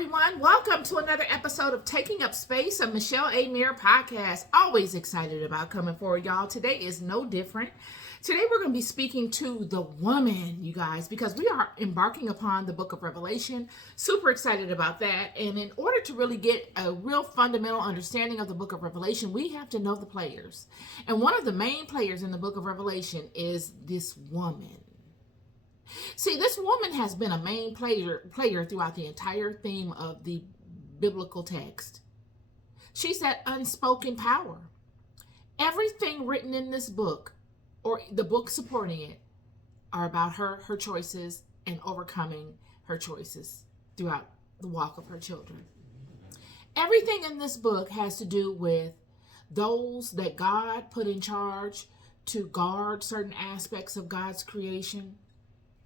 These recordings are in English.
everyone. Welcome to another episode of Taking Up Space, a Michelle A. Mayer podcast. Always excited about coming forward, y'all. Today is no different. Today we're going to be speaking to the woman, you guys, because we are embarking upon the book of Revelation. Super excited about that. And in order to really get a real fundamental understanding of the book of Revelation, we have to know the players. And one of the main players in the book of Revelation is this woman. See, this woman has been a main player throughout the entire theme of the biblical text. She's that unspoken power. Everything written in this book, or the book supporting it, are about her choices, and overcoming her choices throughout the walk of her children. Everything in this book has to do with those that God put in charge to guard certain aspects of God's creation,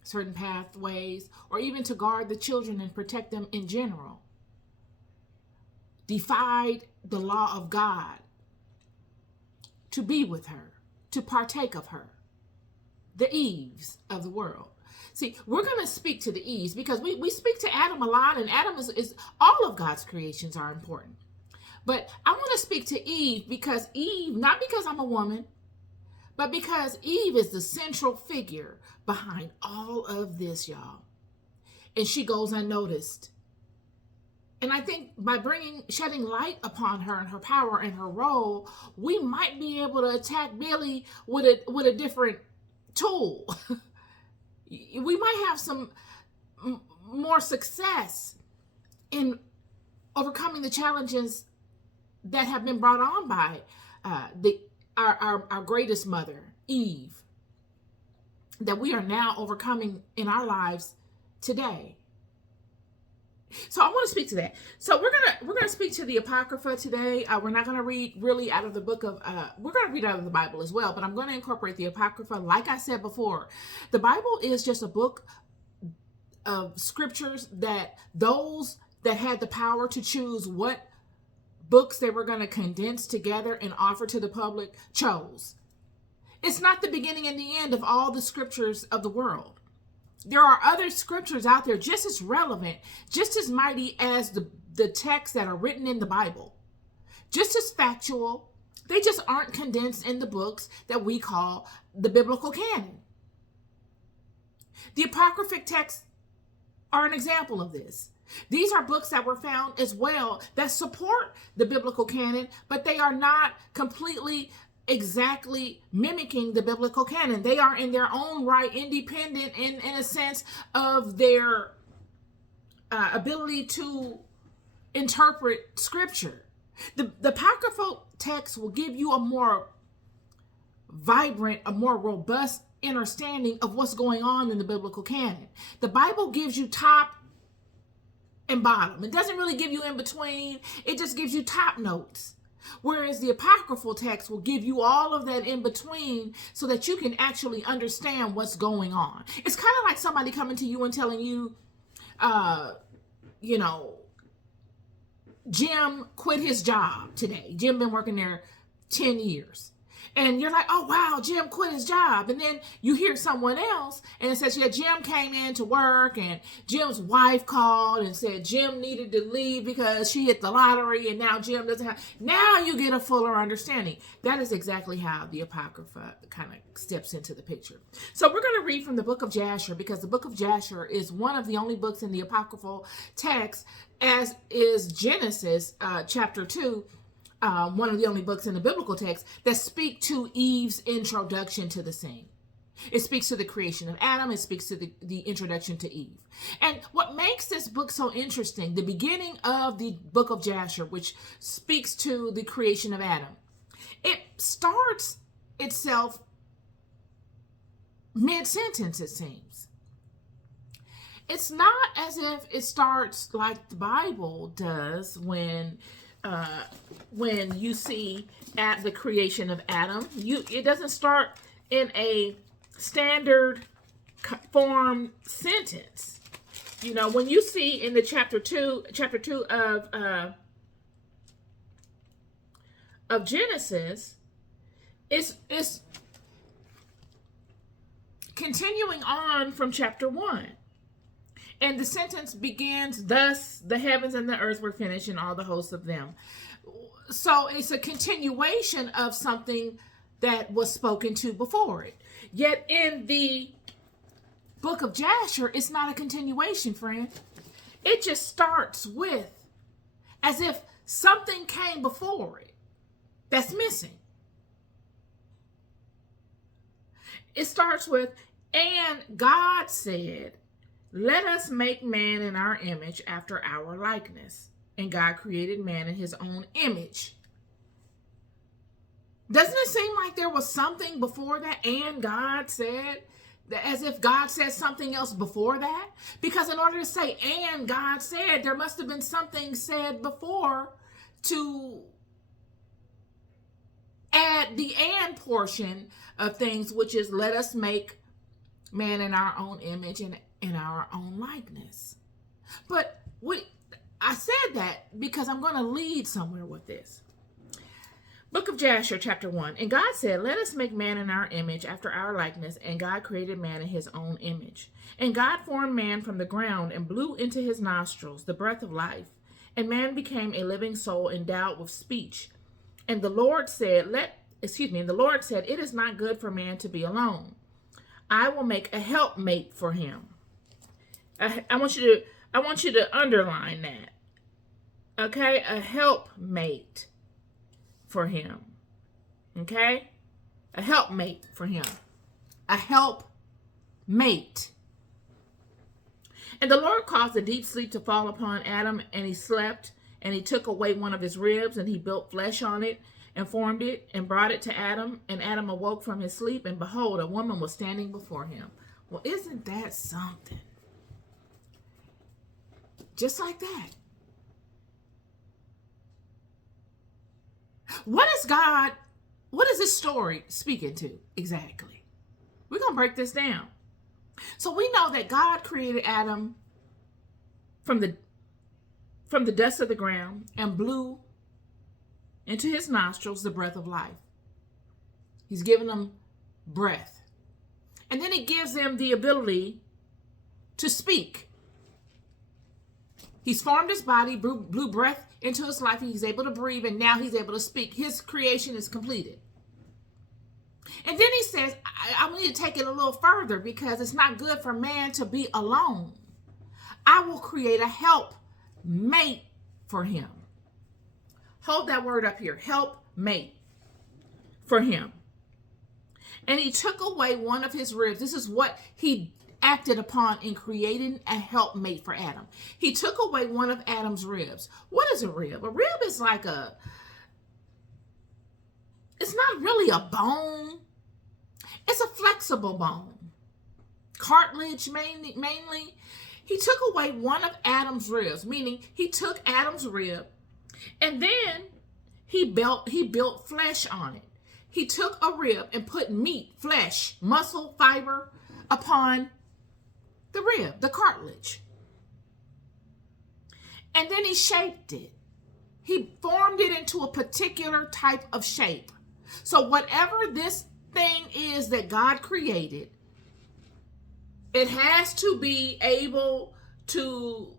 certain pathways, or even to guard the children and protect them in general, defied the law of God to be with her, to partake of her, the Eves of the world. See, we're going to speak to the Eves because we speak to Adam a lot, and Adam is all of God's creations are important. But I want to speak to Eve because Eve, not because I'm a woman, but because Eve is the central figure behind all of this, y'all. And she goes unnoticed. And I think by shedding light upon her and her power and her role, we might be able to attack Billy with a different tool. We might have some more success in overcoming the challenges that have been brought on by our greatest mother, Eve, that we are now overcoming in our lives today. So I want to speak to that. So we're gonna speak to the Apocrypha today. We're not gonna read really out of the book of. We're gonna read out of the Bible as well, but I'm gonna incorporate the Apocrypha. Like I said before, the Bible is just a book of scriptures that those that had the power to choose what books they were going to condense together and offer to the public chose. It's not the beginning and the end of all the scriptures of the world. There are other scriptures out there just as relevant, just as mighty as the texts that are written in the Bible, just as factual. They just aren't condensed in the books that we call the biblical canon. The apocryphic texts are an example of this. These are books that were found as well that support the biblical canon, but they are not completely exactly mimicking the biblical canon. They are in their own right independent in a sense of their ability to interpret scripture. The apocryphal text will give you a more vibrant, a more robust understanding of what's going on in the biblical canon. The Bible gives you top and bottom. It doesn't really give you in between. It just gives you top notes. Whereas the apocryphal text will give you all of that in between so that you can actually understand what's going on. It's kind of like somebody coming to you and telling you, Jim quit his job today. Jim been working there 10 years. And you're like, oh, wow, Jim quit his job. And then you hear someone else and it says, yeah, Jim came in to work and Jim's wife called and said Jim needed to leave because she hit the lottery and now Jim doesn't have. Now you get a fuller understanding. That is exactly how the Apocrypha kind of steps into the picture. So we're going to read from the book of Jasher because the book of Jasher is one of the only books in the apocryphal text, as is Genesis chapter 2. One of the only books in the biblical text that speak to Eve's introduction to the scene. It speaks to the creation of Adam. It speaks to the introduction to Eve. And what makes this book so interesting, the beginning of the book of Jasher, which speaks to the creation of Adam, it starts itself mid-sentence, it seems. It's not as if it starts like the Bible does when you see at the creation of Adam. It doesn't start in a standard form sentence. When you see in the chapter 2 of Genesis, it's continuing on from chapter 1. And the sentence begins, thus the heavens and the earth were finished and all the hosts of them. So it's a continuation of something that was spoken to before it. Yet in the book of Jasher, it's not a continuation, friend. It just starts with as if something came before it that's missing. It starts with, and God said, let us make man in our image after our likeness. And God created man in his own image. Doesn't it seem like there was something before that? And God said, as if God said something else before that? Because in order to say, and God said, there must have been something said before to add the and portion of things, which is let us make man in our own image and in our own likeness. But I said that because I'm going to lead somewhere with this. Book of Jasher, chapter 1. And God said, let us make man in our image after our likeness. And God created man in his own image. And God formed man from the ground and blew into his nostrils the breath of life. And man became a living soul endowed with speech. And the Lord said, it is not good for man to be alone. I will make a helpmate for him. I want you to underline that. Okay? A helpmate for him. Okay? A helpmate for him. A helpmate. And the Lord caused a deep sleep to fall upon Adam, and he slept, and he took away one of his ribs, and he built flesh on it, and formed it, and brought it to Adam. And Adam awoke from his sleep, and behold, a woman was standing before him. Well, isn't that something? Just like that. What is this story speaking to exactly? We're going to break this down. So we know that God created Adam from the dust of the ground and blew into his nostrils the breath of life. He's given him breath. And then he gives him the ability to speak. He's formed his body, blew breath into his life. He's able to breathe, and now he's able to speak. His creation is completed. And then he says, I need to take it a little further because it's not good for man to be alone. I will create a help mate for him. Hold that word up here, help mate for him. And he took away one of his ribs. This is what he acted upon in creating a helpmate for Adam. He took away one of Adam's ribs. What is a rib? A rib is like it's not really a bone. It's a flexible bone. Cartilage mainly. He took away one of Adam's ribs, meaning he took Adam's rib and then he built flesh on it. He took a rib and put meat, flesh, muscle, fiber upon the rib, the cartilage. And then he shaped it. He formed it into a particular type of shape. So whatever this thing is that God created, it has to be able to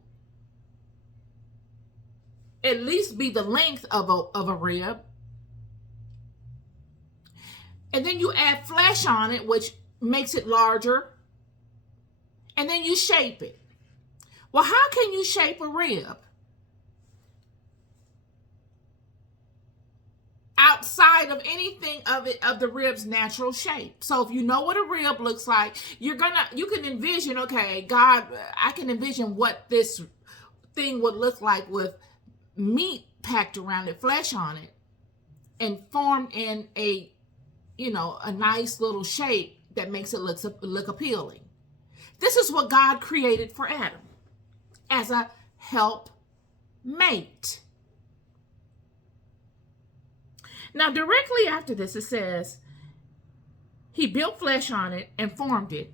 at least be the length of a rib. And then you add flesh on it, which makes it larger. And then you shape it. Well, how can you shape a rib outside of anything of the rib's natural shape? So if you know what a rib looks like, you can envision, okay, God, I can envision what this thing would look like with meat packed around it, flesh on it, and formed in a nice little shape that makes it look appealing. This is what God created for Adam as a helpmate. Now, directly after this, it says, he built flesh on it and formed it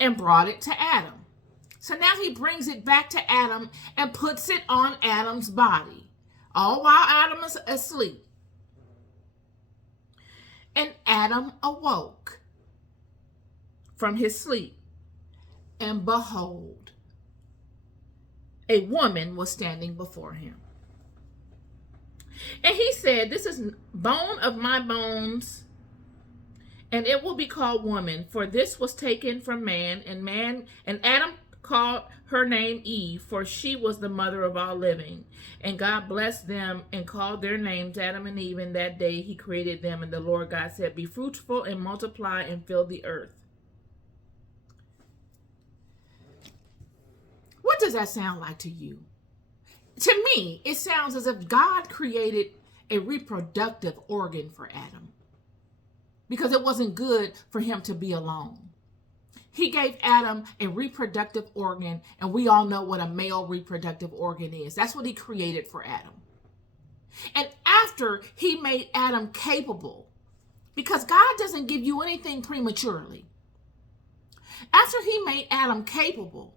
and brought it to Adam. So now he brings it back to Adam and puts it on Adam's body, all while Adam is asleep. And Adam awoke from his sleep, and behold, a woman was standing before him. And he said, this is bone of my bones, and it will be called woman, for this was taken from man, and Adam called her name Eve, for she was the mother of all living. And God blessed them and called their names Adam and Eve. In that day he created them, and the Lord God said, be fruitful and multiply and fill the earth. What does that sound like to you? To me, it sounds as if God created a reproductive organ for Adam, because it wasn't good for him to be alone. He gave Adam a reproductive organ, and we all know what a male reproductive organ is. That's what he created for Adam. And after he made Adam capable, because God doesn't give you anything prematurely, after he made Adam capable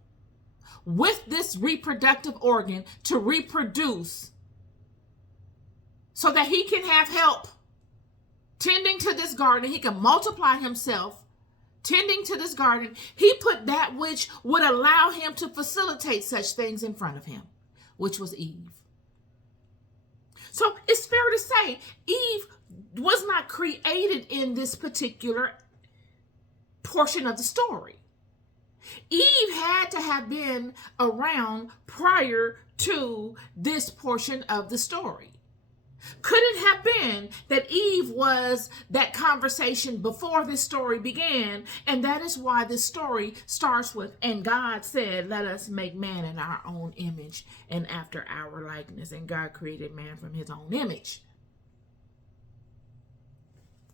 with this reproductive organ to reproduce so that he can have help tending to this garden, he can multiply himself tending to this garden, he put that which would allow him to facilitate such things in front of him, which was Eve. So it's fair to say Eve was not created in this particular portion of the story. Eve had to have been around prior to this portion of the story. Could it have been that Eve was that conversation before this story began? And that is why this story starts with, and God said, let us make man in our own image and after our likeness. And God created man from his own image.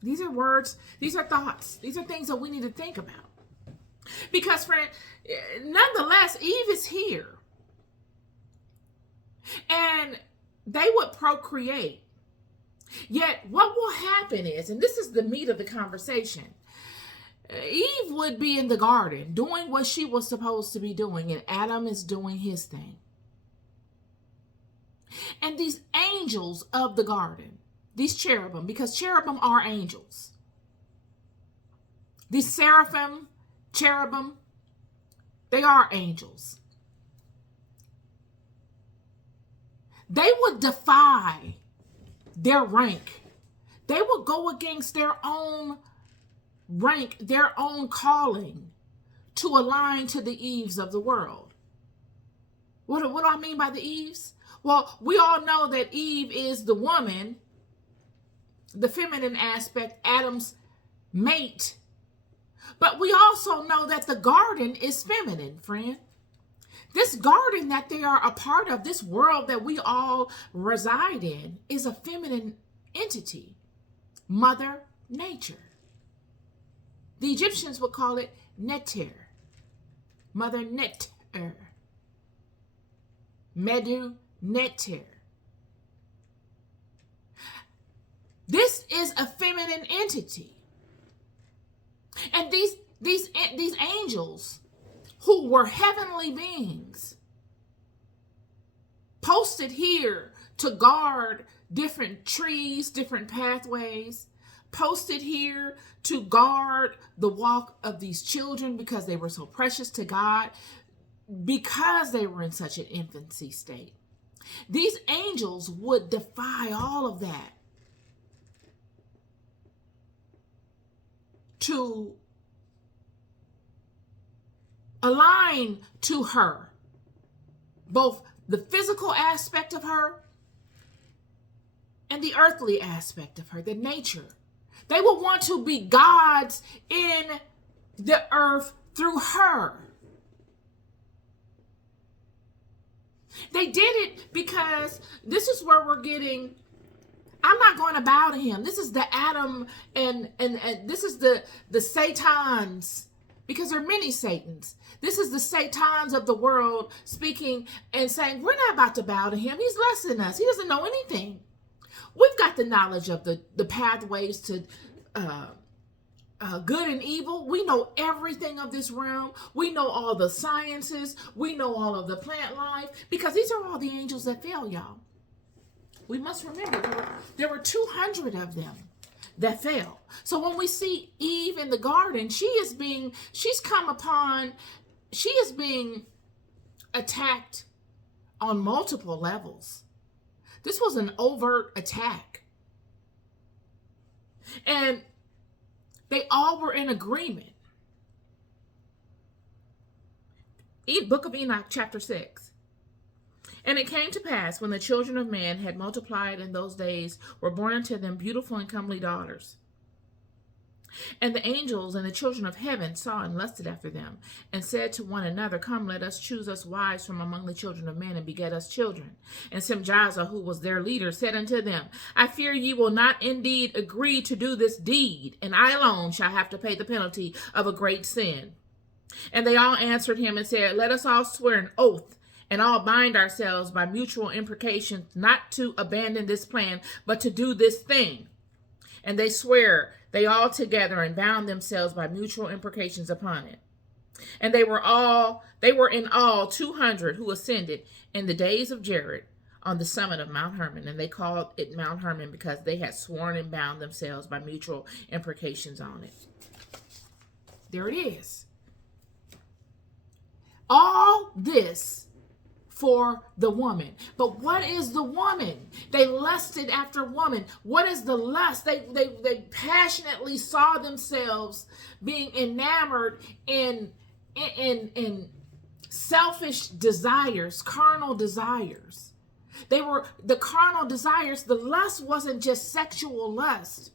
These are words, these are thoughts, these are things that we need to think about. Because, friend, nonetheless, Eve is here. And they would procreate. Yet what will happen is, and this is the meat of the conversation, Eve would be in the garden doing what she was supposed to be doing, and Adam is doing his thing. And these angels of the garden, these cherubim, because cherubim are angels, these seraphim, cherubim, they are angels. They would defy their rank. They would go against their own rank, their own calling, to align to the Eves of the world. What do I mean by the Eves? Well, we all know that Eve is the woman, the feminine aspect, Adam's mate. But we also know that the garden is feminine, friend. This garden that they are a part of, this world that we all reside in, is a feminine entity, Mother Nature. The Egyptians would call it Neter, Mother Neter, Medu Neter. This is a feminine entity. And these angels, who were heavenly beings, posted here to guard different trees, different pathways, posted here to guard the walk of these children because they were so precious to God, because they were in such an infancy state. These angels would defy all of that to align to her, both the physical aspect of her and the earthly aspect of her, the nature. They would want to be gods in the earth through her. They did it because this is where we're getting, I'm not going to bow to him. This is the Adam and this is the Satans, because there are many Satans. This is the Satans of the world speaking and saying, we're not about to bow to him. He's less than us. He doesn't know anything. We've got the knowledge of the pathways to good and evil. We know everything of this realm. We know all the sciences. We know all of the plant life, because these are all the angels that fell, y'all. We must remember there were 200 of them that fell. So when we see Eve in the garden, she is being attacked on multiple levels. This was an overt attack. And they all were in agreement. Book of Enoch, chapter 6. And it came to pass, when the children of man had multiplied in those days, were born unto them beautiful and comely daughters. And the angels and the children of heaven saw and lusted after them, and said to one another, Come, let us choose us wives from among the children of men, and beget us children. And Semjaza, who was their leader, said unto them, I fear ye will not indeed agree to do this deed, and I alone shall have to pay the penalty of a great sin. And they all answered him and said, Let us all swear an oath, and all bind ourselves by mutual imprecations, not to abandon this plan, but to do this thing. And they swear, they all together, and bound themselves by mutual imprecations upon it. And they were in all 200 who ascended in the days of Jared on the summit of Mount Hermon. And they called it Mount Hermon because they had sworn and bound themselves by mutual imprecations on it. There it is. All this for the woman. But what is the woman? They lusted after woman. What is the lust? They passionately saw themselves being enamored in selfish desires, carnal desires. They were the carnal desires. The lust wasn't just sexual lust.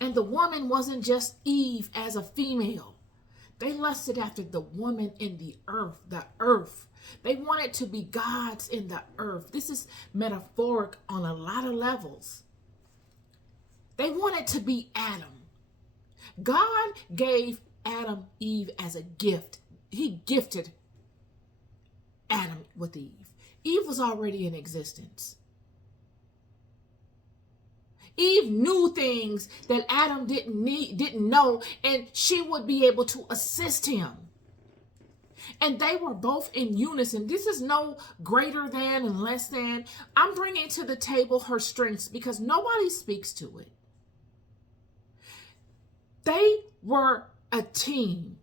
And the woman wasn't just Eve as a female. They lusted after the woman in the earth, the earth. They wanted to be gods in the earth. This is metaphoric on a lot of levels. They wanted to be Adam. God gave Adam Eve as a gift. He gifted Adam with Eve. Eve was already in existence. Eve knew things that Adam didn't know, and she would be able to assist him. And they were both in unison. This is no greater than and less than. I'm bringing to the table her strengths because nobody speaks to it. They were a team.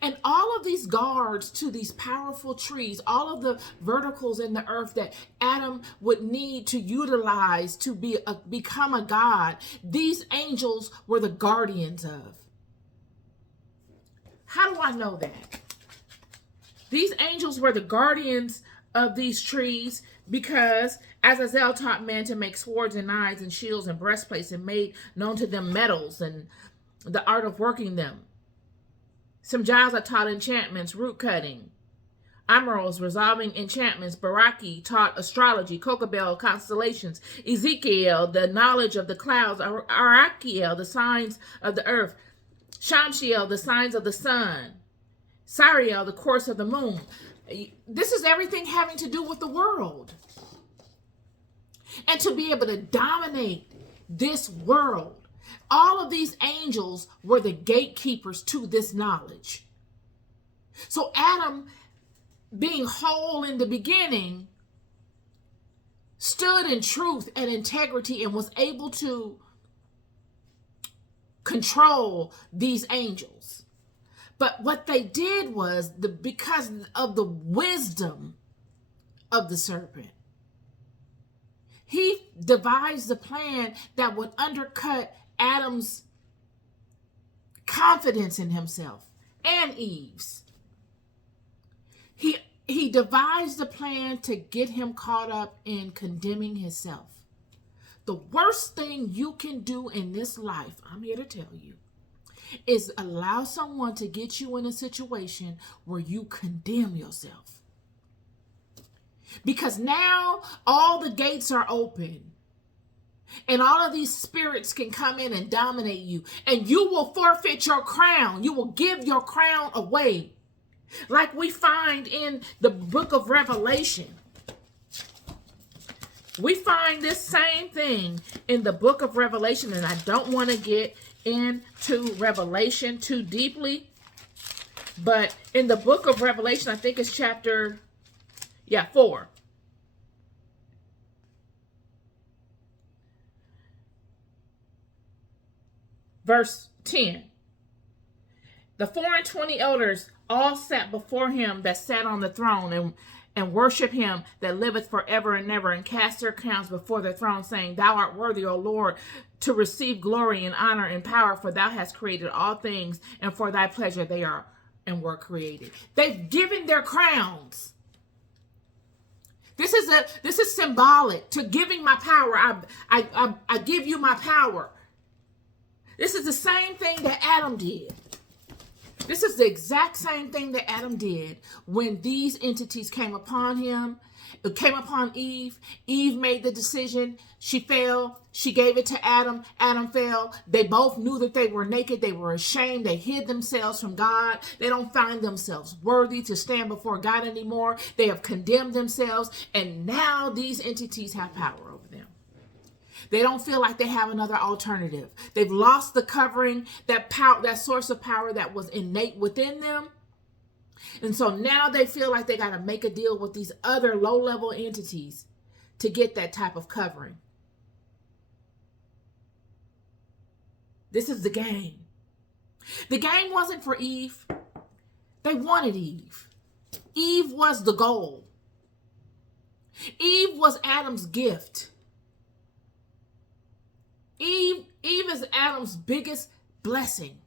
And all of these guards to these powerful trees, all of the verticals in the earth that Adam would need to utilize to become a god, these angels were the guardians of. How do I know that? These angels were the guardians of these trees because Azazel taught men to make swords and knives and shields and breastplates, and made known to them metals and the art of working them. Semjaza taught enchantments, root cutting. Amaros resolving enchantments. Baraki taught astrology, Kokabel constellations. Ezekiel the knowledge of the clouds. Arakiel the signs of the earth. Shamshiel the signs of the sun. Sariel the course of the moon. This is everything having to do with the world. And to be able to dominate this world. All of these angels were the gatekeepers to this knowledge. So Adam, being whole in the beginning, stood in truth and integrity and was able to control these angels. But what they did was, because of the wisdom of the serpent, he devised a plan that would undercut Adam's confidence in himself and Eve's. He devised a plan to get him caught up in condemning himself. The worst thing you can do in this life, I'm here to tell you, is allow someone to get you in a situation where you condemn yourself. Because now all the gates are open. And all of these spirits can come in and dominate you. And you will forfeit your crown. You will give your crown away. Like we find in the book of Revelation. We find this same thing in the book of Revelation. And I don't want to get into Revelation too deeply. But in the book of Revelation, I think it's chapter 4. Verse 10. The 24 elders all sat before him that sat on the throne and worship him that liveth forever and ever, and cast their crowns before the throne, saying, Thou art worthy, O Lord, to receive glory and honor and power, for thou hast created all things, and for thy pleasure they are and were created. They've given their crowns. This is symbolic to giving my power. I give you my power. This is the same thing that Adam did. This is the exact same thing that Adam did when these entities came upon him. It came upon Eve. Eve made the decision. She fell. She gave it to Adam. Adam fell. They both knew that they were naked. They were ashamed. They hid themselves from God. They don't find themselves worthy to stand before God anymore. They have condemned themselves. And now these entities have power over them. They don't feel like they have another alternative. They've lost the covering, that power, that source of power that was innate within them. And so now they feel like they got to make a deal with these other low-level entities to get that type of covering. This is the game. The game wasn't for Eve. They wanted Eve. Eve was the goal. Eve was Adam's gift. Eve is Adam's biggest blessing.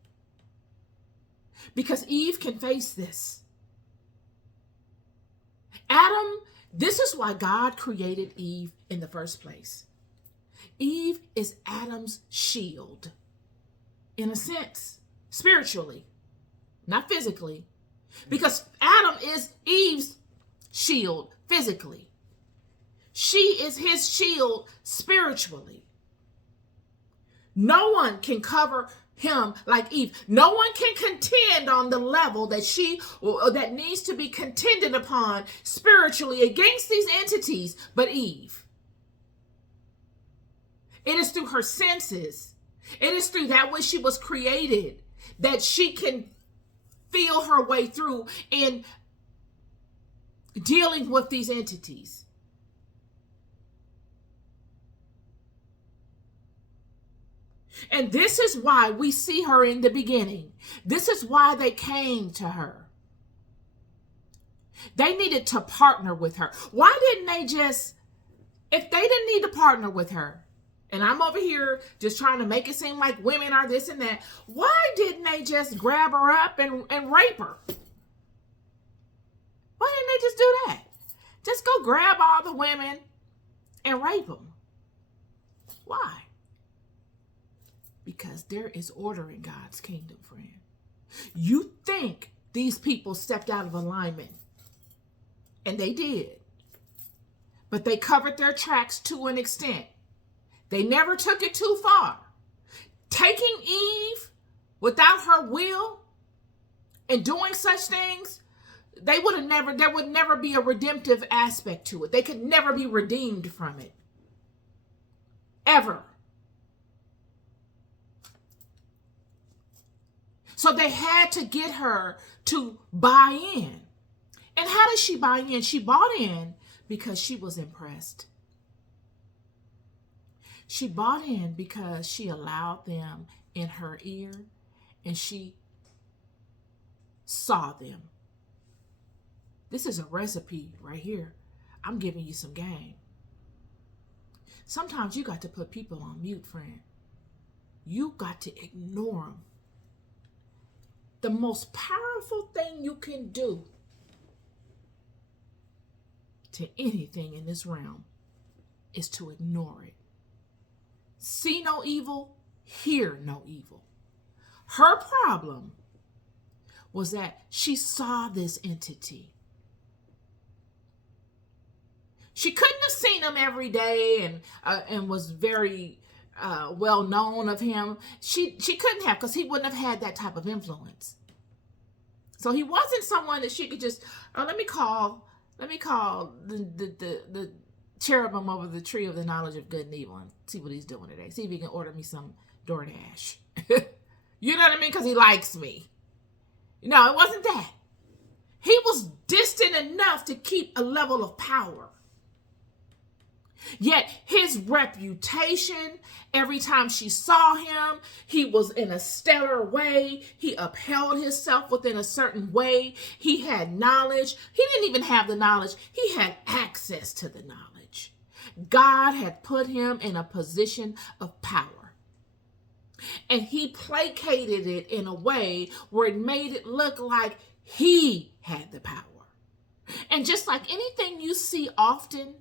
Because Eve can face this. Adam, this is why God created Eve in the first place. Eve is Adam's shield. In a sense, spiritually, not physically. Because Adam is Eve's shield physically. She is his shield spiritually. No one can cover him like Eve. No one can contend on the level that needs to be contended upon spiritually against these entities but Eve. It is through her senses. It is through that which she was created that she can feel her way through in dealing with these entities. And this is why we see her in the beginning. This is why they came to her. They needed to partner with her. Why didn't they just, if they didn't need to partner with her, and I'm over here just trying to make it seem like women are this and that, why didn't they just grab her up and rape her? Why didn't they just do that? Just go grab all the women and rape them. Why? Because there is order in God's kingdom, friend. You think these people stepped out of alignment, and they did. But they covered their tracks to an extent. They never took it too far. Taking Eve without her will and doing such things, there would never be a redemptive aspect to it. They could never be redeemed from it. Ever. So they had to get her to buy in. And how did she buy in? She bought in because she was impressed. She bought in because she allowed them in her ear and she saw them. This is a recipe right here. I'm giving you some game. Sometimes you got to put people on mute, friend. You got to ignore them. The most powerful thing you can do to anything in this realm is to ignore it. See no evil, hear no evil. Her problem was that she saw this entity. She couldn't have seen him every day and was very well known of him. She couldn't have, because he wouldn't have had that type of influence. So he wasn't someone that she could just, let me call the cherubim over the tree of the knowledge of good and evil and see what he's doing today. See if he can order me some DoorDash. You know what I mean? Because he likes me. No, it wasn't that. He was distant enough to keep a level of power. Yet his reputation, every time she saw him, he was in a stellar way. He upheld himself within a certain way. He had knowledge. He didn't even have the knowledge. He had access to the knowledge. God had put him in a position of power. And he placated it in a way where it made it look like he had the power. And just like anything you see often,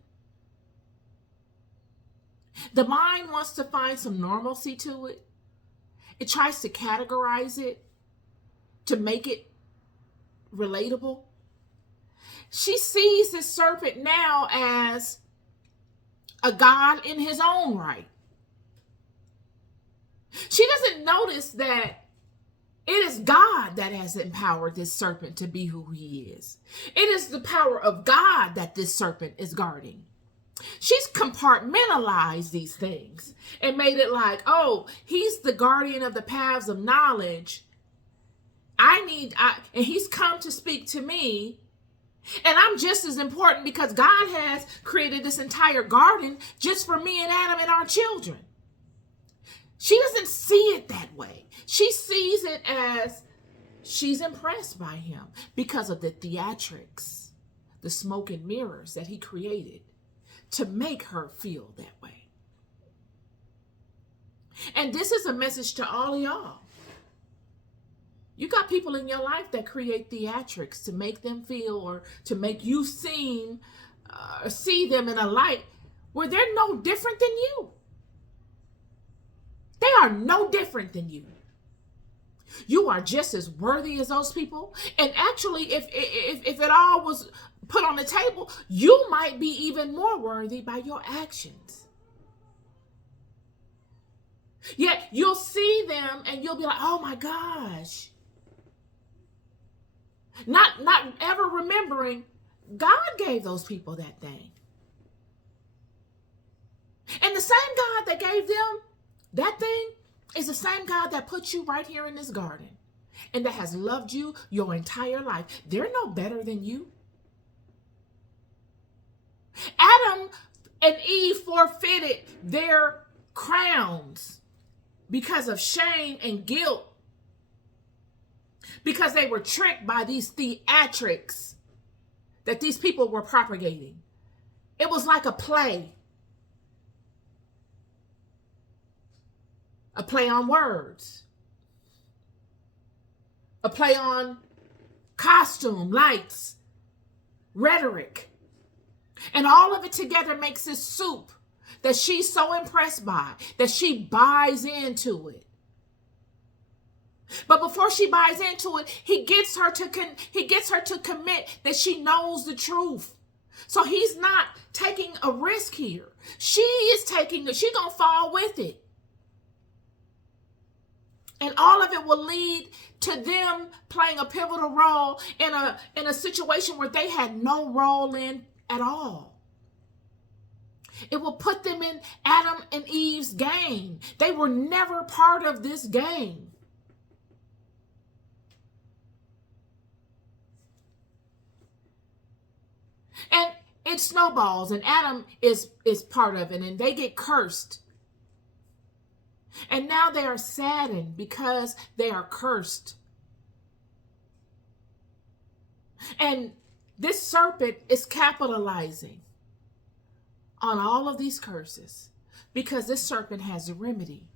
the mind wants to find some normalcy to it. It tries to categorize it to make it relatable. She sees this serpent now as a god in his own right. She doesn't notice that it is God that has empowered this serpent to be who he is. It is the power of God that this serpent is guarding. She's compartmentalized these things and made it like, oh, he's the guardian of the paths of knowledge. And he's come to speak to me. And I'm just as important because God has created this entire garden just for me and Adam and our children. She doesn't see it that way. She sees it as she's impressed by him because of the theatrics, the smoke and mirrors that he created to make her feel that way. And this is a message to all of y'all. You got people in your life that create theatrics to make them feel or to make you see them in a light where they're no different than you. They are no different than you. You are just as worthy as those people. And actually, if it all was put on the table, you might be even more worthy by your actions. Yet you'll see them and you'll be like, oh my gosh. Not ever remembering God gave those people that thing. And the same God that gave them that thing is the same God that put you right here in this garden and that has loved you your entire life. They're no better than you. Adam and Eve forfeited their crowns because of shame and guilt, because they were tricked by these theatrics that these people were propagating. It was like a play on words, a play on costume, lights, rhetoric. And all of it together makes this soup that she's so impressed by, that she buys into it. But before she buys into it, he gets her to commit that she knows the truth. So he's not taking a risk here. She's going to fall with it. And all of it will lead to them playing a pivotal role in a situation where they had no role in at all. It will put them in Adam and Eve's game. They were never part of this game. And it snowballs, and Adam is part of it, and they get cursed. And now they are saddened because they are cursed. And this serpent is capitalizing on all of these curses because this serpent has a remedy.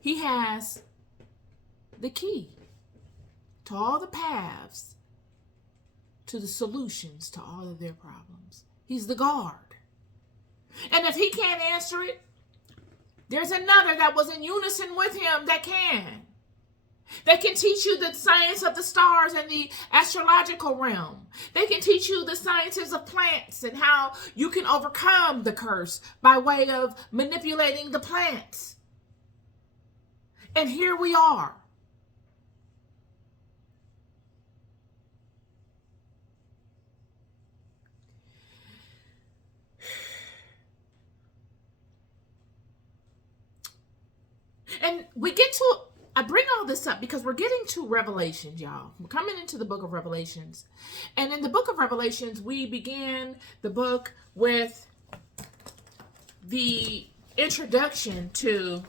He has the key to all the paths, to the solutions to all of their problems. He's the guard. And if he can't answer it, there's another that was in unison with him that can. They can teach you the science of the stars and the astrological realm. They can teach you the sciences of plants and how you can overcome the curse by way of manipulating the plants. And here we are. And I bring all this up because we're getting to Revelations, y'all. We're coming into the book of Revelations. And in the book of Revelations, we began the book with the introduction to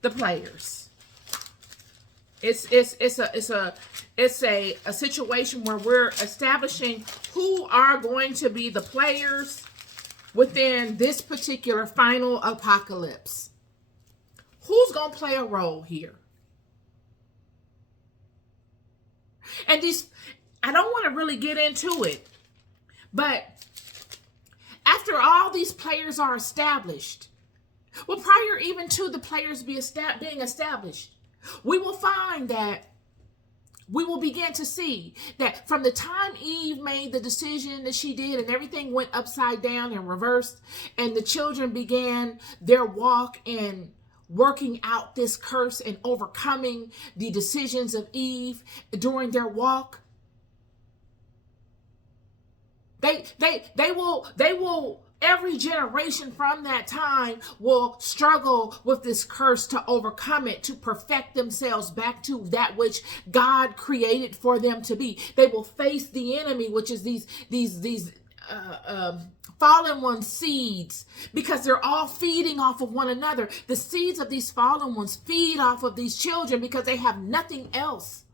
the players. It's a situation where we're establishing who are going to be the players within this particular final apocalypse. Who's going to play a role here? And I don't want to really get into it, but after all these players are established, well, prior even to the players being established, we will find that we will begin to see that from the time Eve made the decision that she did and everything went upside down and reversed, and the children began their walk in working out this curse and overcoming the decisions of Eve during their walk, they will every generation from that time will struggle with this curse to overcome it, to perfect themselves back to that which God created for them to be. They will face the enemy, which is these fallen ones' seeds, because they're all feeding off of one another. The seeds of these fallen ones feed off of these children because they have nothing else.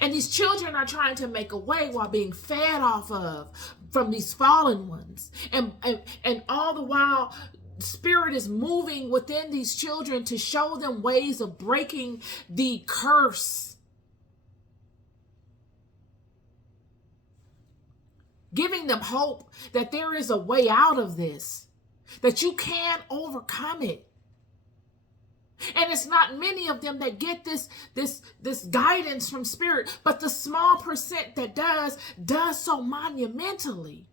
And these children are trying to make a way while being fed off of from these fallen ones. And all the while, Spirit is moving within these children to show them ways of breaking the curse. Giving them hope that there is a way out of this, that you can overcome it. And it's not many of them that get this guidance from Spirit, but the small percent that does so monumentally.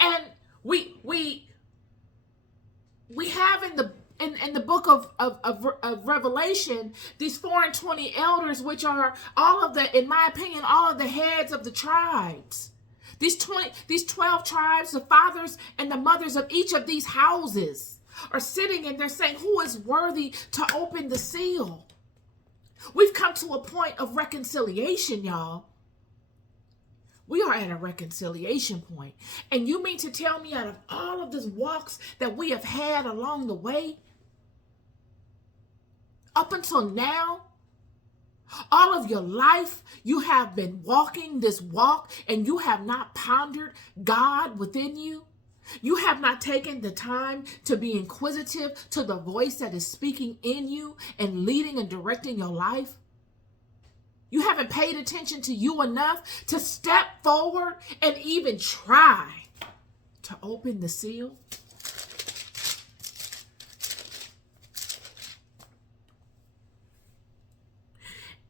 And we have in the book of Revelation, these 4 and 20 elders, which are all of the, in my opinion, all of the heads of the tribes. These 12 tribes, the fathers and the mothers of each of these houses are sitting and they're saying, who is worthy to open the seal? We've come to a point of reconciliation, y'all. We are at a reconciliation point. And you mean to tell me out of all of these walks that we have had along the way, up until now, all of your life, you have been walking this walk and you have not pondered God within you. You have not taken the time to be inquisitive to the voice that is speaking in you and leading and directing your life. You haven't paid attention to you enough to step forward and even try to open the seal.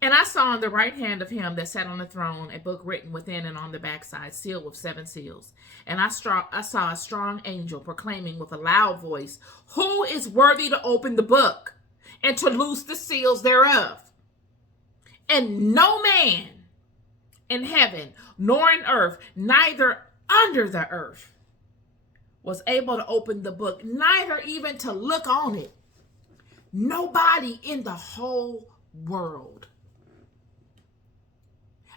And I saw on the right hand of him that sat on the throne a book written within and on the backside, sealed with 7 seals. And I saw a strong angel proclaiming with a loud voice, who is worthy to open the book and to loose the seals thereof? And no man in heaven, nor in earth, neither under the earth, was able to open the book, neither even to look on it. Nobody in the whole world.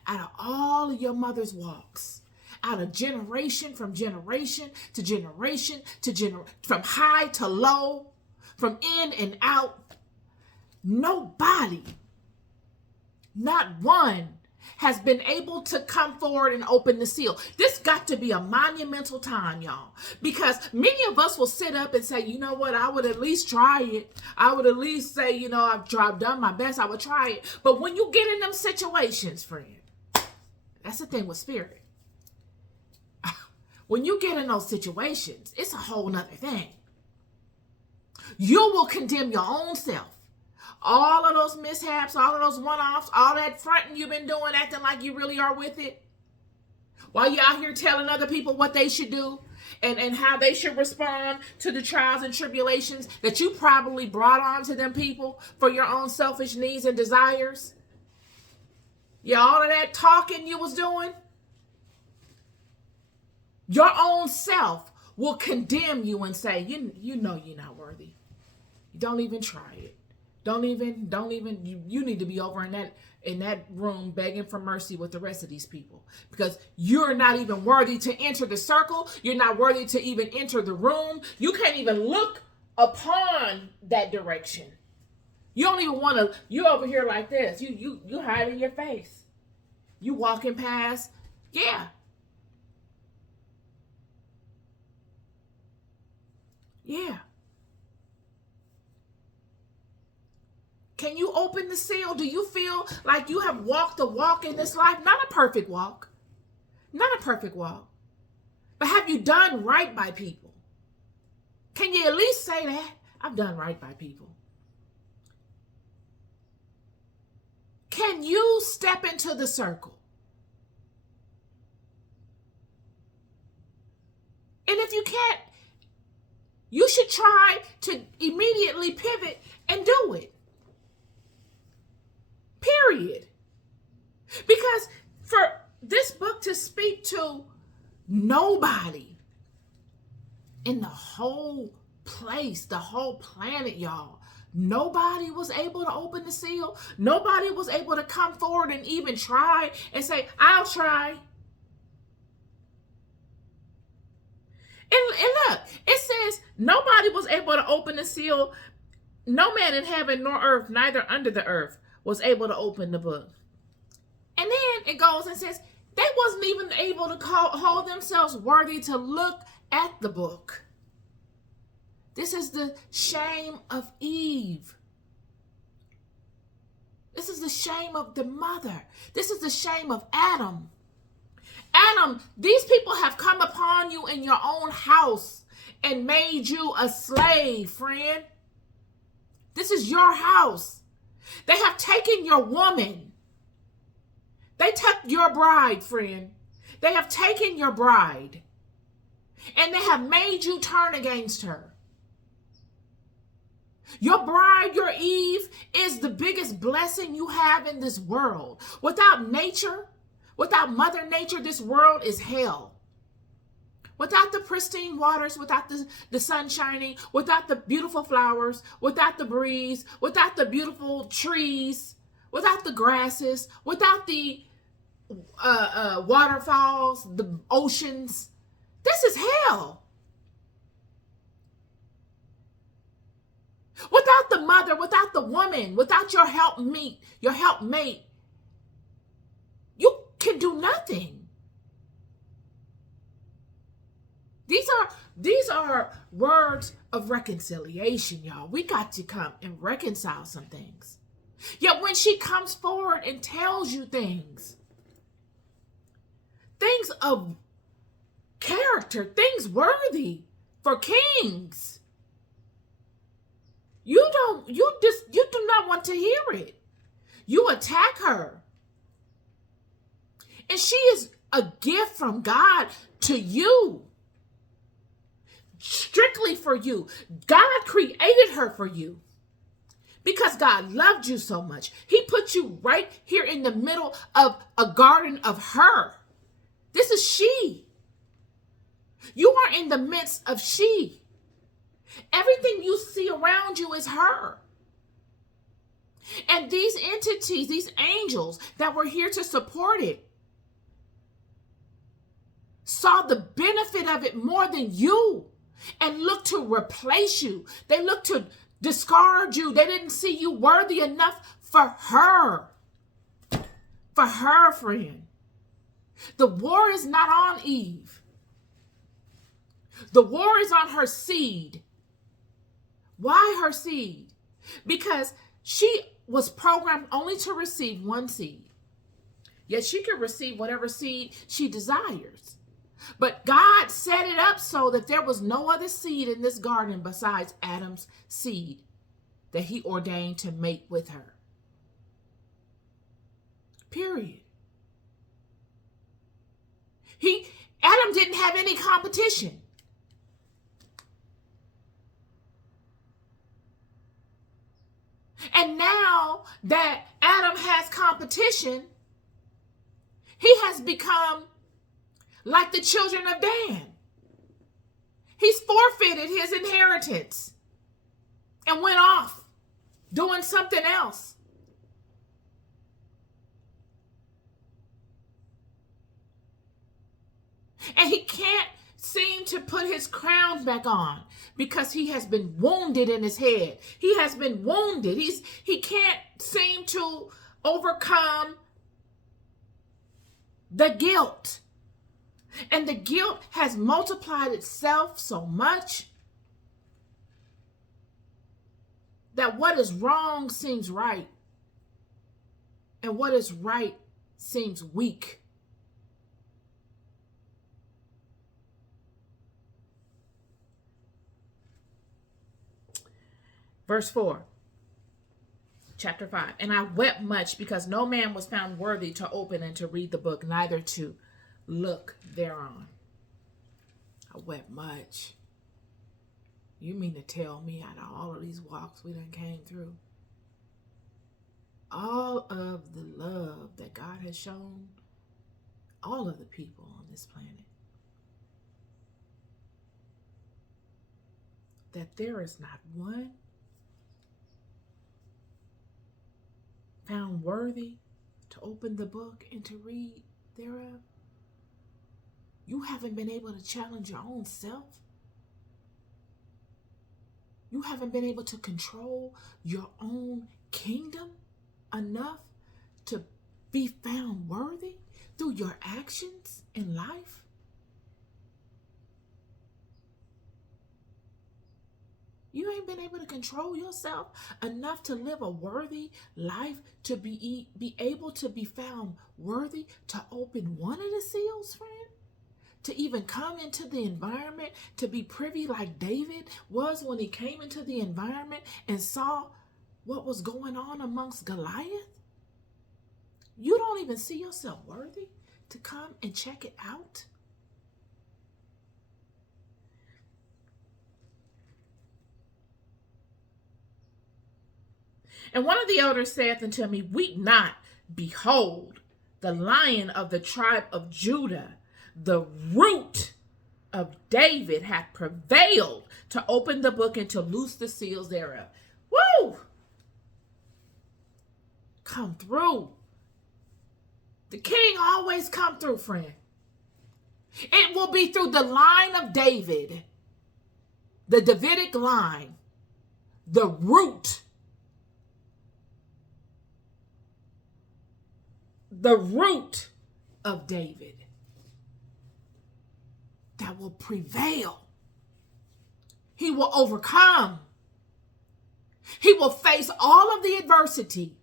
Out of all of your mother's walks, out of generation from generation to generation to from high to low, from in and out, nobody, not one, has been able to come forward and open the seal. This got to be a monumental time, y'all, because many of us will sit up and say, you know what, I would at least try it. I would at least say, you know, I've done my best. I would try it. But when you get in them situations, friend, that's the thing with Spirit. When you get in those situations, it's a whole nother thing. You will condemn your own self. All of those mishaps, all of those one-offs, all that fronting you've been doing, acting like you really are with it, while you're out here telling other people what they should do and how they should respond to the trials and tribulations that you probably brought on to them people for your own selfish needs and desires. Yeah, all of that talking you was doing, your own self will condemn you and say, you know you're not worthy. Don't even try it. Don't even, you need to be over in that room begging for mercy with the rest of these people, because you're not even worthy to enter the circle. You're not worthy to even enter the room. You can't even look upon that direction. You don't even want to, you over here like this. You hiding your face. You walking past. Yeah. Yeah. Can you open the seal? Do you feel like you have walked the walk in this life? Not a perfect walk. Not a perfect walk. But have you done right by people? Can you at least say that? I've done right by people. Can you step into the circle? And if you can't, you should try to immediately pivot and do it. Period. Because for this book to speak to nobody in the whole place, the whole planet, y'all, nobody was able to open the seal. Nobody was able to come forward and even try and say, I'll try. And look, it says nobody was able to open the seal. No man in heaven nor earth, neither under the earth, was able to open the book. And then it goes and says they wasn't even able to hold themselves worthy to look at the book. This is the shame of Eve. This is the shame of the mother. This is the shame of Adam. Adam, these people have come upon you in your own house and made you a slave, friend. This is your house. They have taken your woman. They took your bride, friend. They have taken your bride. And they have made you turn against her. Your bride, your Eve, is the biggest blessing you have in this world. Without nature, without Mother Nature, this world is hell. Without the pristine waters, without the sun shining, without the beautiful flowers, without the breeze, without the beautiful trees, without the grasses, without the waterfalls, the oceans, this is hell. Without the mother, without the woman, without your helpmate, you can do nothing. These are words of reconciliation, y'all. We got to come and reconcile some things. Yet when she comes forward and tells you things of character, things worthy for kings, you do not want to hear it. You attack her. And she is a gift from God to you. Strictly for you. God created her for you. Because God loved you so much. He put you right here in the middle of a garden of her. This is she. You are in the midst of she. Everything you see around you is her. And these entities, these angels that were here to support it, saw the benefit of it more than you and looked to replace you. They looked to discard you. They didn't see you worthy enough for her. For her, friend. The war is not on Eve. The war is on her seed. Why her seed? Because she was programmed only to receive one seed. Yet she can receive whatever seed she desires. But God set it up so that there was no other seed in this garden besides Adam's seed that he ordained to mate with her. Period. Adam didn't have any competition. And now that Adam has competition, he has become like the children of Dan. He's forfeited his inheritance and went off doing something else. And he can't seem to put his crown back on because he has been wounded in his head. He has been wounded. He can't seem to overcome the guilt. And the guilt has multiplied itself so much that what is wrong seems right, and what is right seems weak. Verse 4, chapter 5. And I wept much because no man was found worthy to open and to read the book, neither to look thereon. I wept much. You mean to tell me out of all of these walks we done came through, all of the love that God has shown all of the people on this planet, that there is not one found worthy to open the book and to read thereof? You haven't been able to challenge your own self. You haven't been able to control your own kingdom enough to be found worthy through your actions in life. You ain't been able to control yourself enough to live a worthy life, to be able to be found worthy to open one of the seals, friend. To even come into the environment, to be privy like David was when he came into the environment and saw what was going on amongst Goliath. You don't even see yourself worthy to come and check it out. And one of the elders saith unto me, Weep not, behold, the Lion of the tribe of Judah, the root of David, hath prevailed to open the book and to loose the seals thereof. Woo! Come through. The king always come through, friend. It will be through the line of David, the Davidic line, the root of David, that will prevail. He will overcome. He will face all of the adversity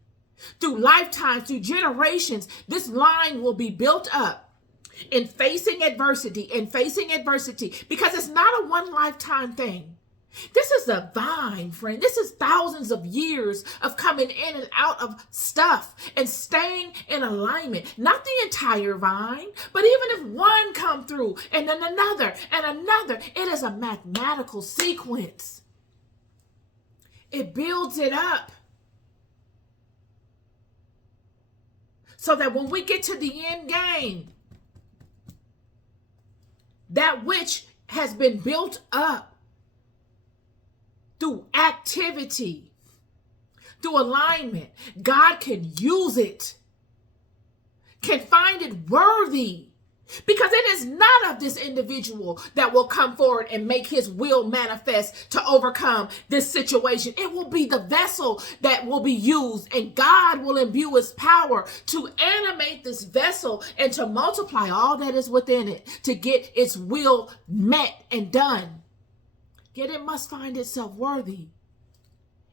through lifetimes, through generations. This line will be built up in facing adversity because it's not a one lifetime thing. This is a vine, friend. This is thousands of years of coming in and out of stuff and staying in alignment. Not the entire vine, but even if one come through and then another and another, it is a mathematical sequence. It builds it up so that when we get to the end game, that which has been built up through activity, through alignment, God can use it, can find it worthy, because it is not of this individual that will come forward and make his will manifest to overcome this situation. It will be the vessel that will be used, and God will imbue his power to animate this vessel and to multiply all that is within it to get its will met and done. Yet it must find itself worthy.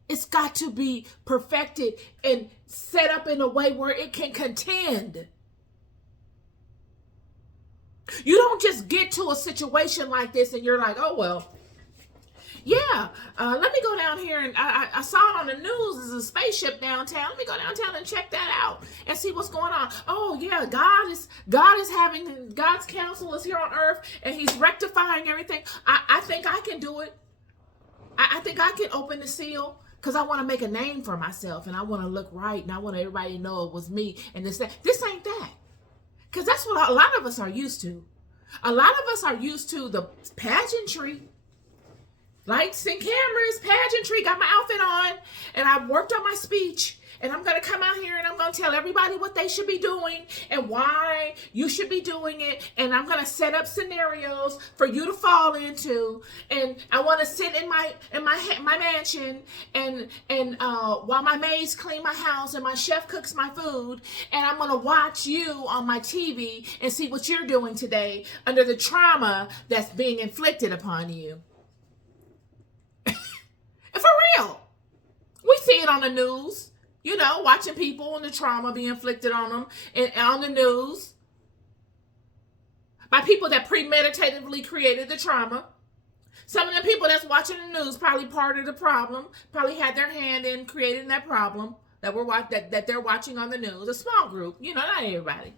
It's got to be perfected and set up in a way where it can contend. You don't just get to a situation like this and you're like, oh, well, yeah, let me go down here. And I saw it on the news. There's a spaceship downtown. Let me go downtown and check that out and see what's going on. Oh, yeah, God's counsel is here on earth and he's rectifying everything. I think I can do it. I think I can open the seal because I want to make a name for myself and I want to look right and I want everybody to know it was me. And this ain't that. Because that's what a lot of us are used to. A lot of us are used to the pageantry. Lights and cameras, pageantry, got my outfit on, and I worked on my speech. And I'm going to come out here and I'm going to tell everybody what they should be doing and why you should be doing it. And I'm going to set up scenarios for you to fall into. And I want to sit in my mansion and while my maids clean my house and my chef cooks my food. And I'm going to watch you on my TV and see what you're doing today under the trauma that's being inflicted upon you. For real. We see it on the news. You know, watching people and the trauma being inflicted on them and on the news by people that premeditatively created the trauma. Some of the people that's watching the news probably part of the problem, probably had their hand in creating that problem that they're watching on the news. A small group, you know, not everybody.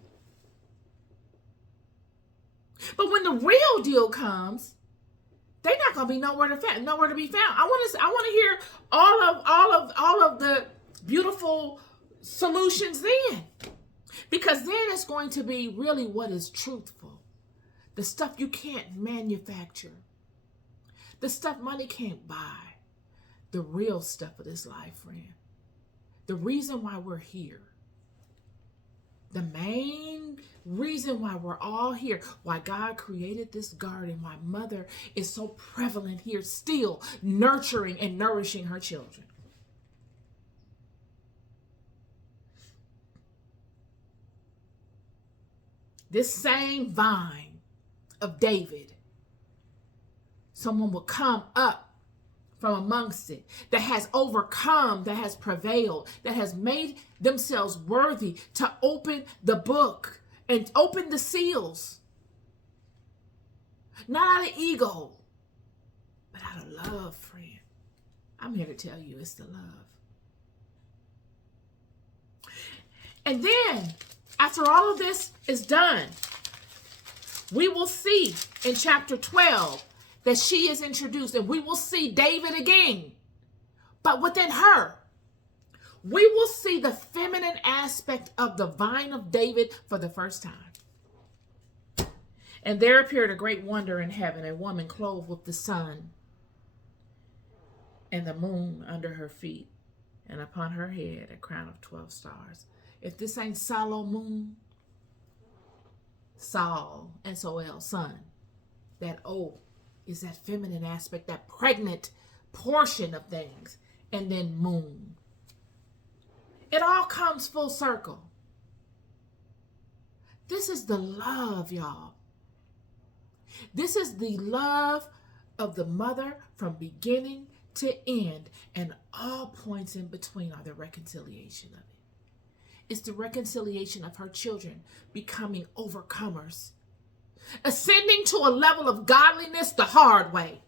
But when the real deal comes, they're not gonna be nowhere to be found. I want to hear all of the beautiful solutions then, because then it's going to be really what is truthful, the stuff you can't manufacture, the stuff money can't buy, the real stuff of this life, friend. The reason why we're here, the main reason why we're all here, why God created this garden, why mother is so prevalent here still, nurturing and nourishing her children. This same vine of David, someone will come up from amongst it that has overcome, that has prevailed, that has made themselves worthy to open the book and open the seals. Not out of ego, but out of love, friend. I'm here to tell you it's the love. And then, after all of this is done, we will see in chapter 12 that she is introduced, and we will see David again. But within her, we will see the feminine aspect of the vine of David for the first time. And there appeared a great wonder in heaven, a woman clothed with the sun and the moon under her feet, and upon her head a crown of 12 stars. If this ain't Solomon, Sol, S-O-L, son, that O is that feminine aspect, that pregnant portion of things, and then moon. It all comes full circle. This is the love, y'all. This is the love of the mother from beginning to end, and all points in between are the reconciliation of it. It's the reconciliation of her children becoming overcomers, ascending to a level of godliness the hard way.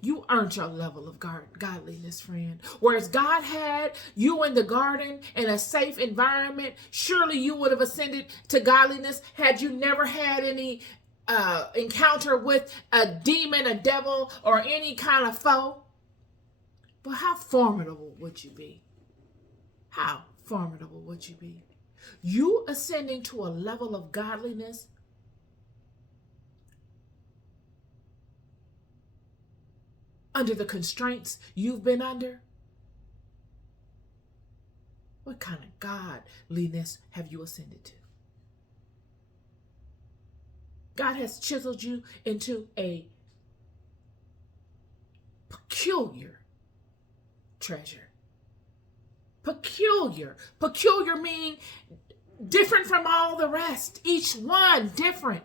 You earned your level of godliness, friend. Whereas God had you in the garden in a safe environment, surely you would have ascended to godliness had you never had any encounter with a demon, a devil, or any kind of foe. But how formidable would you be? How formidable would you be? You ascending to a level of godliness under the constraints you've been under? What kind of godliness have you ascended to? God has chiseled you into a peculiar treasure. Peculiar. Peculiar meaning different from all the rest. Each one different.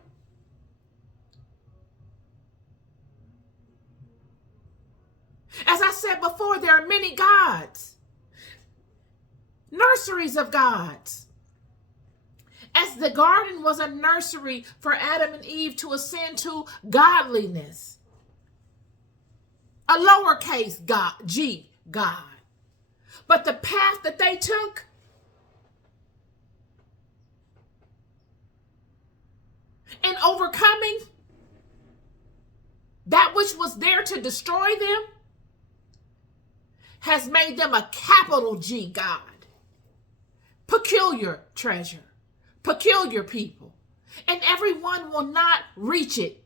As I said before, there are many gods. Nurseries of gods. As the garden was a nursery for Adam and Eve to ascend to godliness. A lowercase God, G, God. But the path that they took in overcoming that which was there to destroy them has made them a capital G God. Peculiar treasure. Peculiar people. And everyone will not reach it.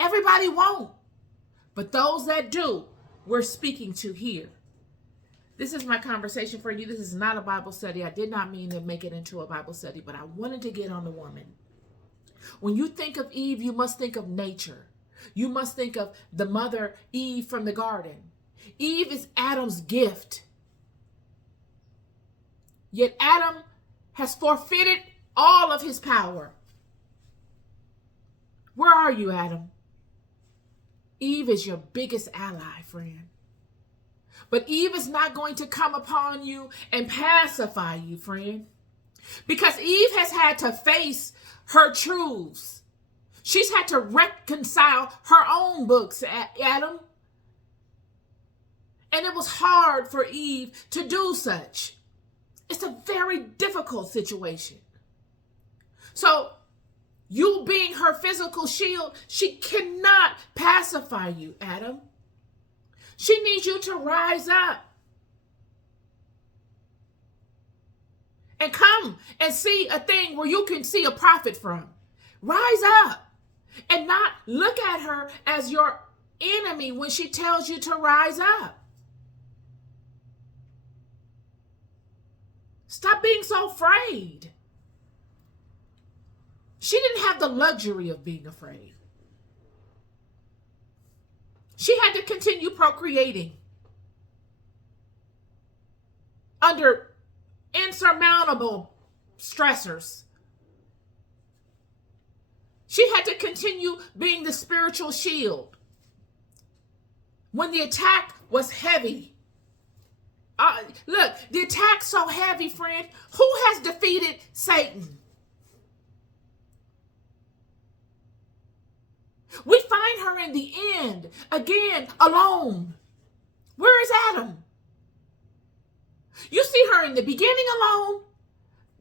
Everybody won't. But those that do, we're speaking to here. This is my conversation for you. This is not a Bible study. I did not mean to make it into a Bible study, but I wanted to get on the woman. When you think of Eve, you must think of nature. You must think of the mother Eve from the garden. Eve is Adam's gift. Yet Adam has forfeited all of his power. Where are you, Adam? Eve is your biggest ally, friend. But Eve is not going to come upon you and pacify you, friend. Because Eve has had to face her truths. She's had to reconcile her own books, Adam. And it was hard for Eve to do such. It's a very difficult situation. So, you being her physical shield, she cannot pacify you, Adam. She needs you to rise up and come and see a thing where you can see a profit from. Rise up and not look at her as your enemy when she tells you to rise up. Stop being so afraid. She didn't have the luxury of being afraid. She had to continue procreating under insurmountable stressors. She had to continue being the spiritual shield. When the attack was heavy, look, the attack's so heavy, friend. Who has defeated Satan? We find her in the end, again, alone. Where is Adam? You see her in the beginning alone,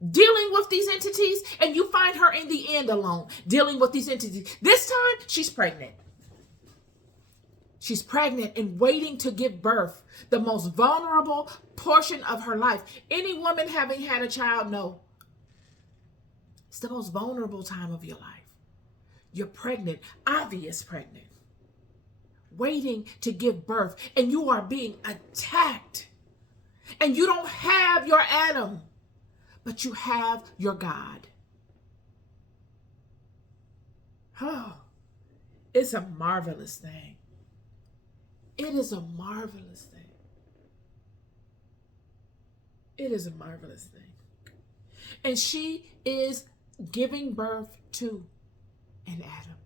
dealing with these entities, and you find her in the end alone, dealing with these entities. This time, she's pregnant. She's pregnant and waiting to give birth, the most vulnerable portion of her life. Any woman having had a child know it's the most vulnerable time of your life. You're pregnant, obvious pregnant, waiting to give birth, and you are being attacked. And you don't have your Adam, but you have your God. Oh, it's a marvelous thing. It is a marvelous thing. It is a marvelous thing. And she is giving birth to an Adam.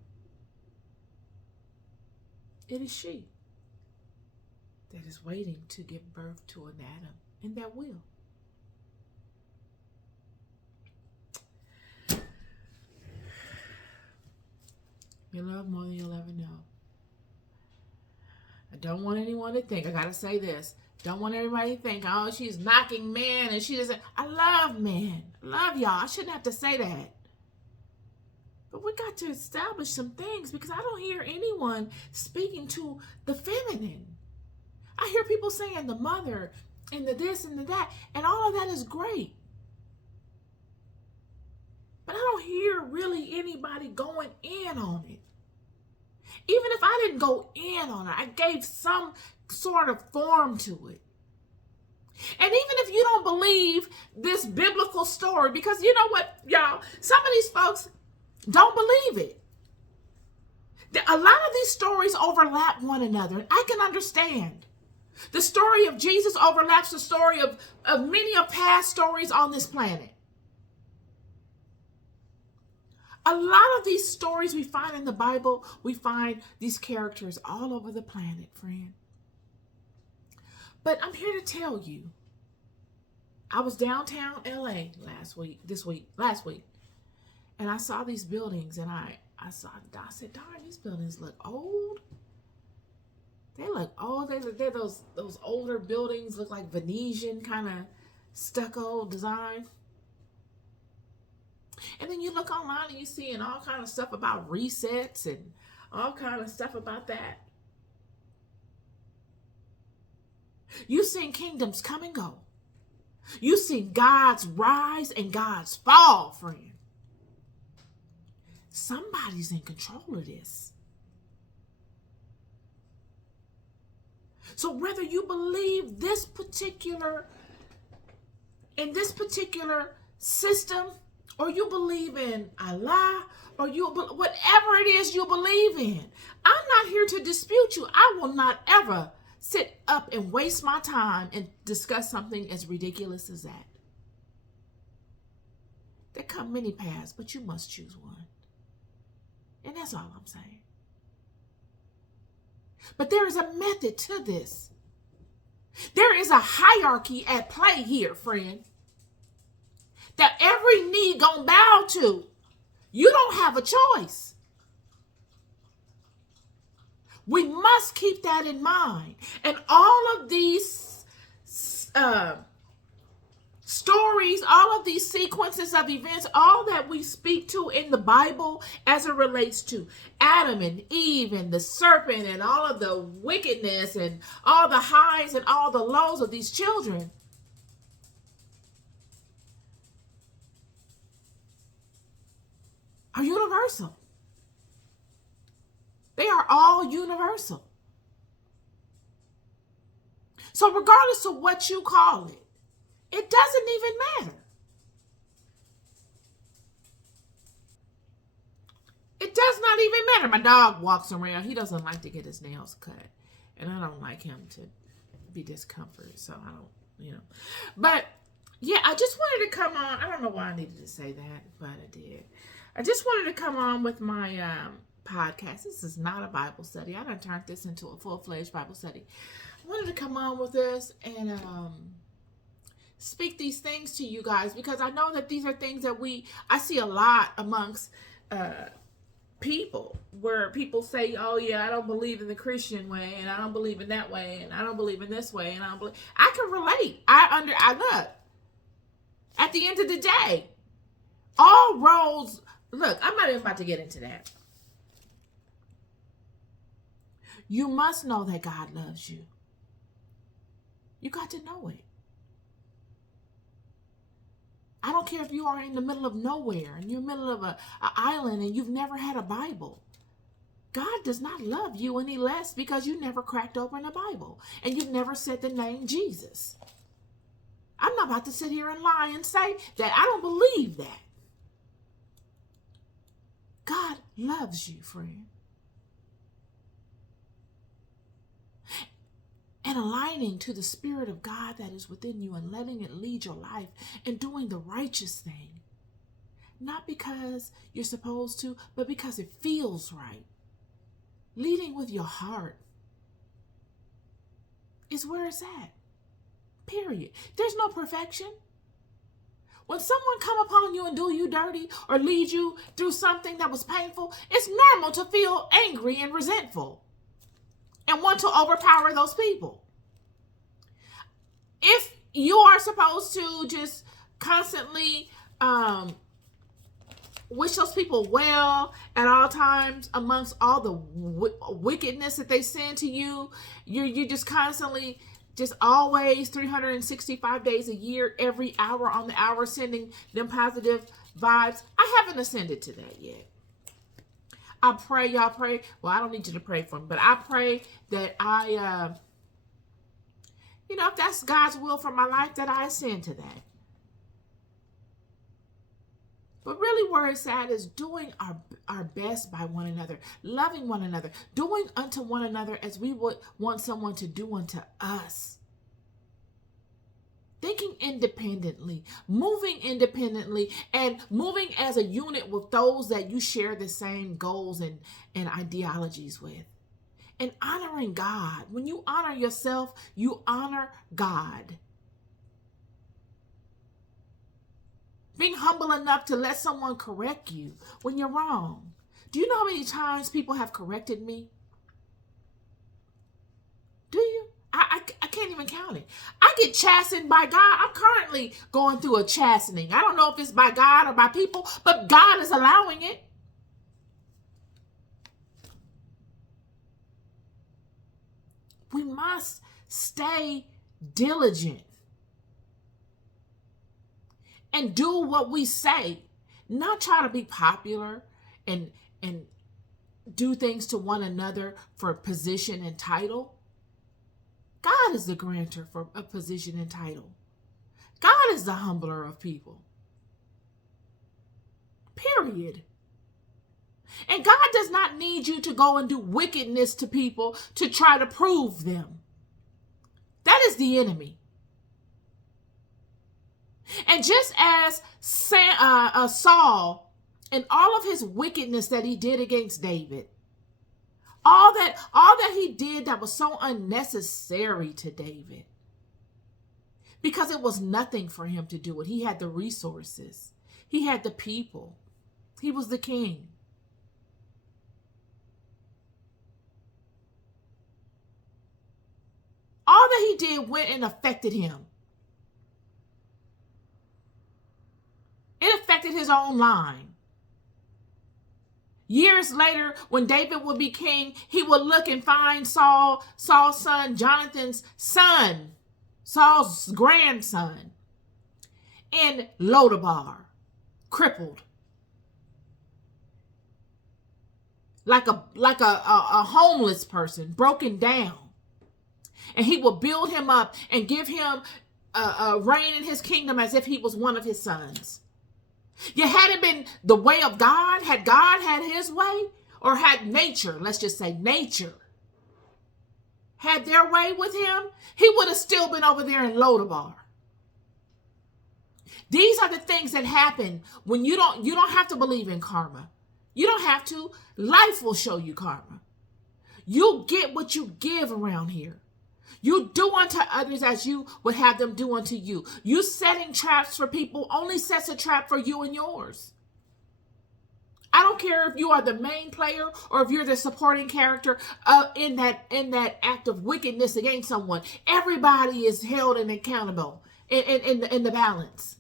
It is she that is waiting to give birth to an Adam, and that will. You love more than you'll ever know. I don't want anyone to think, I gotta say this, don't want everybody to think, oh, she's knocking men and she doesn't. I love men. I love y'all. I shouldn't have to say that. But we got to establish some things, because I don't hear anyone speaking to the feminine. I hear people saying the mother and the this and the that, and all of that is great. But I don't hear really anybody going in on it. Even if I didn't go in on it, I gave some sort of form to it. And even if you don't believe this biblical story, because you know what, y'all, some of these folks don't believe it. A lot of these stories overlap one another, and I can understand. The story of Jesus overlaps the story of many of past stories on this planet. A lot of these stories we find in the Bible, we find these characters all over the planet, friend. But I'm here to tell you, I was downtown LA last week, and I saw these buildings, and I said, darn, these buildings look old. They look old. They're those older buildings, look like Venetian kind of stucco design. And then you look online and you see all kind of stuff about resets and all kind of stuff about that. You've seen kingdoms come and go. You've seen God's rise and God's fall, friend. Somebody's in control of this. So whether you believe in this particular system, or you believe in Allah, or whatever it is you believe in, I'm not here to dispute you. I will not ever sit up and waste my time and discuss something as ridiculous as that. There come many paths, but you must choose one. And that's all I'm saying. But there is a method to this. There is a hierarchy at play here, friend, that every knee gonna bow to. You don't have a choice. We must keep that in mind. And all of these stories, all of these sequences of events, all that we speak to in the Bible as it relates to Adam and Eve and the serpent and all of the wickedness and all the highs and all the lows of these children, are universal. They are all universal. So regardless of what you call it, it doesn't even matter. It does not even matter. My dog walks around. He doesn't like to get his nails cut. And I don't like him to be discomforted. So I don't, But yeah, I just wanted to come on. I don't know why I needed to say that, but I did. I just wanted to come on with my podcast. This is not a Bible study. I done turned this into a full-fledged Bible study. I wanted to come on with this and speak these things to you guys, because I know that these are things that I see a lot amongst people, where people say, oh yeah, I don't believe in the Christian way, and I don't believe in that way, and I don't believe in this way, and I can relate. I look, at the end of the day, all roads, look, I'm not even about to get into that. You must know that God loves you. You got to know it. I don't care if you are in the middle of nowhere and you're in the middle of an island and you've never had a Bible. God does not love you any less because you never cracked open a Bible and you've never said the name Jesus. I'm not about to sit here and lie and say that I don't believe that. God loves you, friend. And aligning to the Spirit of God that is within you and letting it lead your life and doing the righteous thing. Not because you're supposed to, but because it feels right. Leading with your heart is where it's at. Period. There's no perfection. When someone come upon you and do you dirty or lead you through something that was painful, it's normal to feel angry and resentful and want to overpower those people. If you are supposed to just constantly wish those people well at all times amongst all the wickedness that they send to you, you just constantly, just always 365 days a year, every hour on the hour, sending them positive vibes. I haven't ascended to that yet. I pray, y'all pray. Well, I don't need you to pray for me, but I pray that if that's God's will for my life, that I ascend to that. But really where it's at is doing our best by one another, loving one another, doing unto one another as we would want someone to do unto us. Thinking independently, moving independently, and moving as a unit with those that you share the same goals and ideologies with. And honoring God. When you honor yourself, you honor God. Being humble enough to let someone correct you when you're wrong. Do you know how many times people have corrected me? Do you? I can't even count it. I get chastened by God. I'm currently going through a chastening. I don't know if it's by God or by people, but God is allowing it. We must stay diligent and do what we say, not try to be popular and do things to one another for position and title. God is the grantor for a position and title. God is the humbler of people. Period. And God does not need you to go and do wickedness to people to try to prove them. That is the enemy. And just as Saul and all of his wickedness that he did against David, all that he did that was so unnecessary to David, because it was nothing for him to do it. He had the resources. He had the people. He was the king. All that he did went and affected him. It affected his own line. Years later, when David would be king, he would look and find Saul's son, Jonathan's son, Saul's grandson, in Lodabar, crippled, like a homeless person, broken down. And he would build him up and give him a reign in his kingdom as if he was one of his sons. Yet had it been the way of God, had God had his way, or had nature, let's just say nature, had their way with him, he would have still been over there in Lodabar. These are the things that happen when you don't have to believe in karma. You don't have to. Life will show you karma. You get what you give around here. You do unto others as you would have them do unto you. You setting traps for people only sets a trap for you and yours. I don't care if you are the main player or if you're the supporting character in that act of wickedness against someone. Everybody is held and accountable in the balance.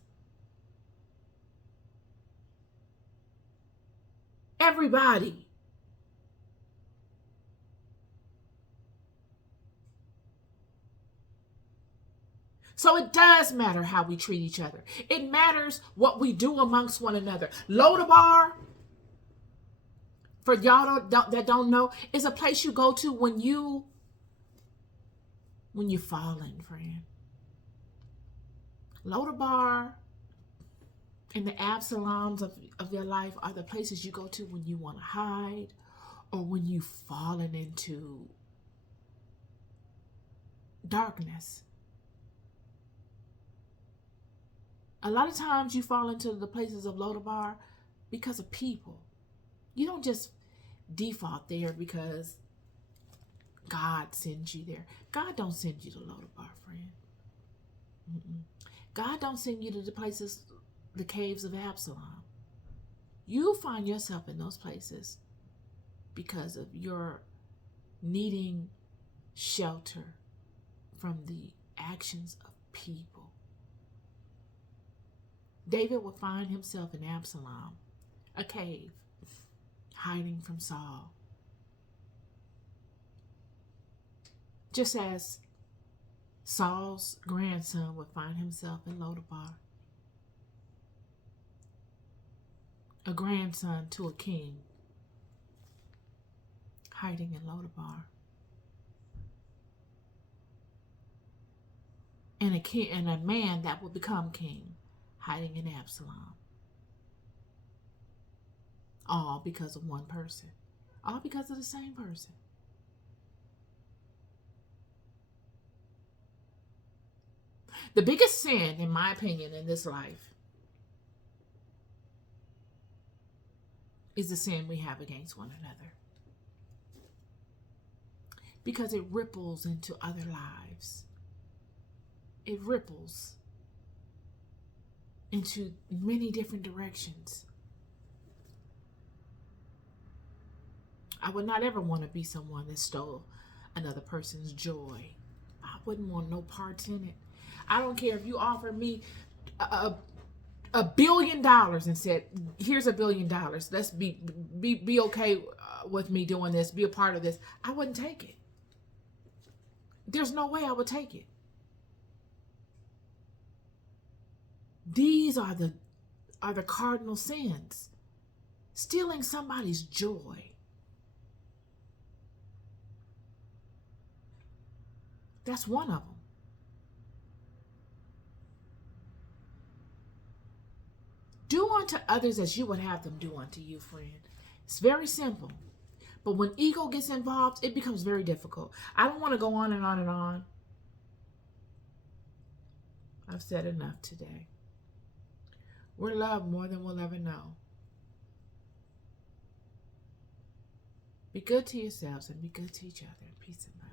Everybody. So it does matter how we treat each other. It matters what we do amongst one another. Lodabar, for y'all that don't know, is a place you go to when you're fallen, friend. Lodabar and the Absaloms of your life are the places you go to when you want to hide or when you've fallen into darkness. A lot of times you fall into the places of Lodabar because of people. You don't just default there because God sends you there. God don't send you to Lodabar, friend. God don't send you to the places, the caves of Absalom. You find yourself in those places because of your needing shelter from the actions of people. David would find himself in Absalom, a cave, hiding from Saul. Just as Saul's grandson would find himself in Lodabar, a grandson to a king, hiding in Lodabar. And a king and a man that will become king, hiding in Absalom. All because of one person. All because of the same person. The biggest sin, in my opinion, in this life is the sin we have against one another. Because it ripples into other lives. It ripples into many different directions. I would not ever want to be someone that stole another person's joy. I wouldn't want no parts in it. I don't care if you offered me $1 billion and said, here's $1 billion. Let's be okay with me doing this, be a part of this. I wouldn't take it. There's no way I would take it. These are the cardinal sins. Stealing somebody's joy. That's one of them. Do unto others as you would have them do unto you, friend. It's very simple. But when ego gets involved, it becomes very difficult. I don't want to go on and on and on. I've said enough today. We're loved more than we'll ever know. Be good to yourselves and be good to each other. Peace and love.